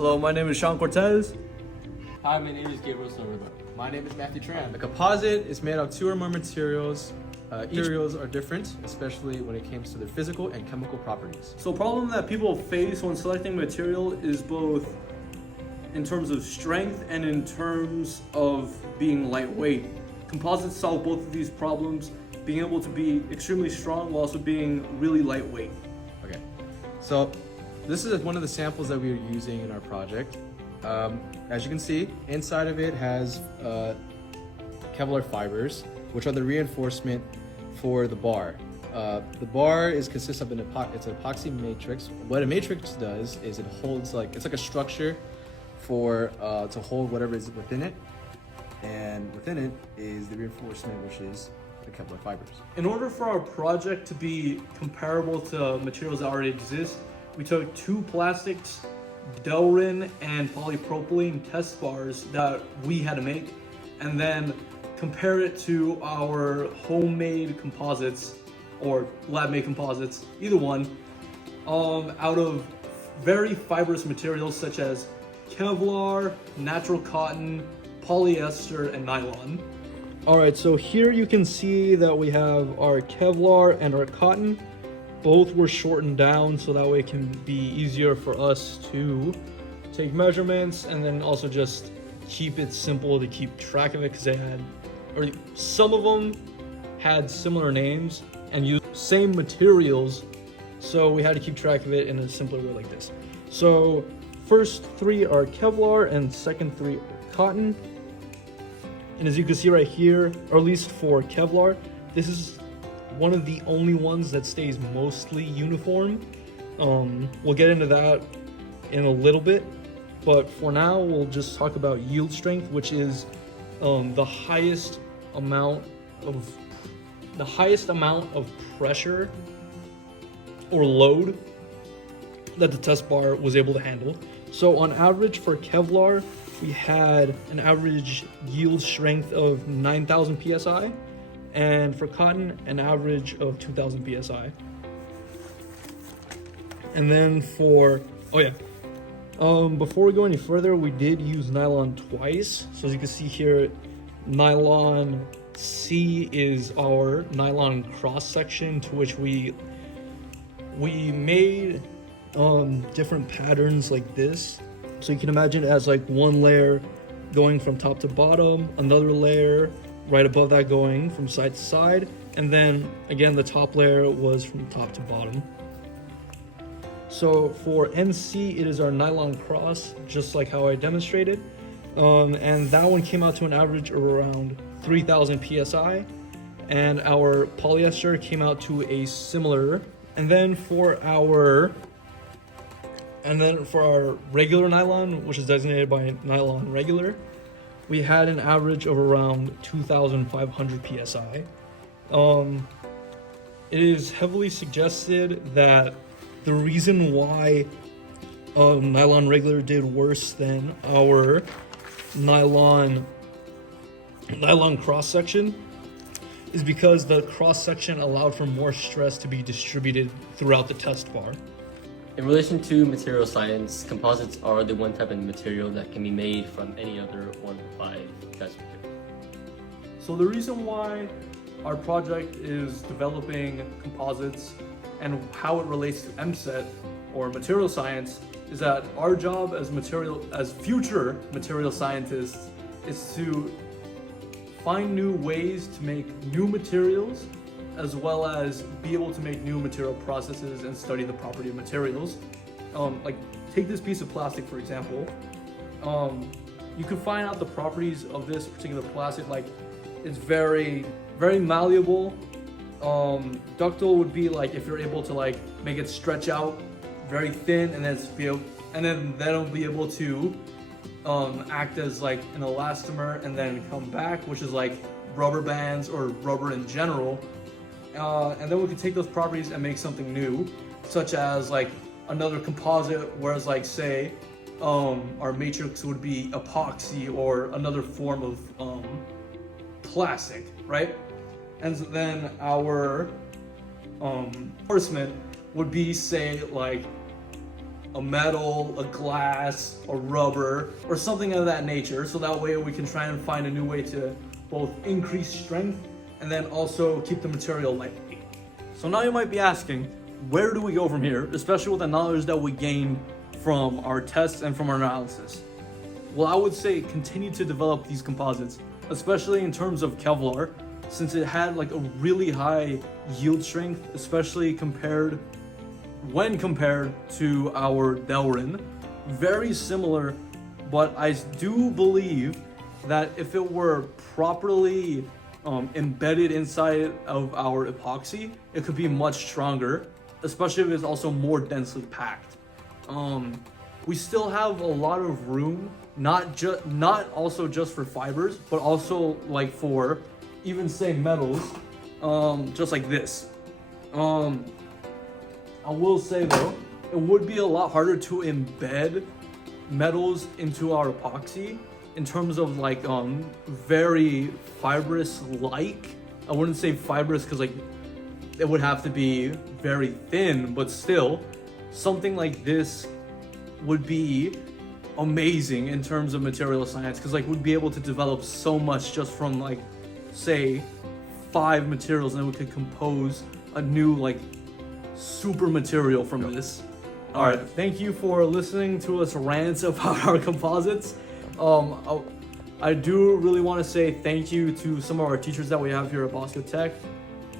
Hello, my name is Sean Cortez. Hi, my name is Gabriel Silverberg. My name is Matthew Tran. A composite is made of two or more materials. Each materials are different, especially when it comes to their physical and chemical properties. So a problem that people face when selecting material is both in terms of strength and in terms of being lightweight. Composites solve both of these problems, being able to be extremely strong while also being really lightweight. Okay, so this is one of the samples that we are using in our project. As you can see, inside of it has Kevlar fibers, which are the reinforcement for the bar. The bar consists of it's an epoxy matrix. What a matrix does is it holds it's like a structure for to hold whatever is within it, and within it is the reinforcement, which is the Kevlar fibers. In order for our project to be comparable to materials that already exist, we took two plastics, Delrin and polypropylene test bars that we had to make, and then compare it to our homemade composites or lab-made composites, either one, out of very fibrous materials such as Kevlar, natural cotton, polyester, and nylon. All right, so here you can see that we have our Kevlar and our cotton. Both were shortened down so that way it can be easier for us to take measurements and then also just keep it simple to keep track of it, because some of them had similar names and used same materials, so we had to keep track of it in a simpler way like this. So first three are Kevlar and second three are cotton. And as you can see right here, or at least for Kevlar, this is one of the only ones that stays mostly uniform. We'll get into that in a little bit, but for now we'll just talk about yield strength, which is the highest amount of pressure or load that the test bar was able to handle. So on average for Kevlar, we had an average yield strength of 9,000 psi, and for cotton, an average of 2,000 psi. And then before we go any further, we did use nylon twice. So as you can see here, nylon C is our nylon cross section, to which we made different patterns like this. So you can imagine it as like one layer going from top to bottom, another layer right above that going from side to side, and then again the top layer was from top to bottom. So for NC, it is our nylon cross, just like how I demonstrated, and that one came out to an average of around 3,000 psi, and our polyester came out to a similar. And then for our regular nylon, which is designated by nylon regular, we had an average of around 2,500 psi. It is heavily suggested that the reason why nylon regular did worse than our nylon cross section is because the cross section allowed for more stress to be distributed throughout the test bar. In relation to material science, composites are the one type of material that can be made from any other one of 5 types of material. So the reason why our project is developing composites and how it relates to MSET or material science is that our job as future material scientists is to find new ways to make new materials, as well as be able to make new material processes and study the property of materials. Like take this piece of plastic for example. You can find out the properties of this particular plastic, like it's very, very malleable. Ductile would be like if you're able to like make it stretch out very thin, and then that'll be able to act as like an elastomer and then come back, which is like rubber bands or rubber in general. And then we can take those properties and make something new, such as like another composite, whereas like say our matrix would be epoxy or another form of plastic, right? And then our reinforcement would be say like a metal, a glass, a rubber, or something of that nature. So that way we can try and find a new way to both increase strength and then also keep the material lightweight. So now you might be asking, where do we go from here, especially with the knowledge that we gained from our tests and from our analysis? Well, I would say continue to develop these composites, especially in terms of Kevlar, since it had like a really high yield strength, especially when compared to our Delrin. Very similar, but I do believe that if it were properly embedded inside of our epoxy, it could be much stronger, especially if it's also more densely packed. We still have a lot of room, not also just for fibers, but also like for even say metals, just like this. I will say though, it would be a lot harder to embed metals into our epoxy in terms of like very fibrous like. I wouldn't say fibrous because like it would have to be very thin, but still something like this would be amazing in terms of material science, because like we'd be able to develop so much just from like say 5 materials, and then we could compose a new like super material from this. All right, thank you for listening to us rant about our composites. I do really want to say thank you to some of our teachers that we have here at Bosco Tech,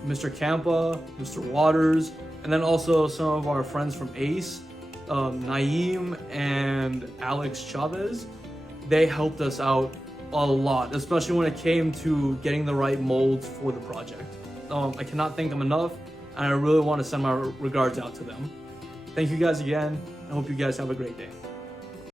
Mr. Campa, Mr. Waters, and then also some of our friends from ACE, Naeem and Alex Chavez. They helped us out a lot, especially when it came to getting the right molds for the project. I cannot thank them enough, and I really want to send my regards out to them. Thank you guys again. I hope you guys have a great day.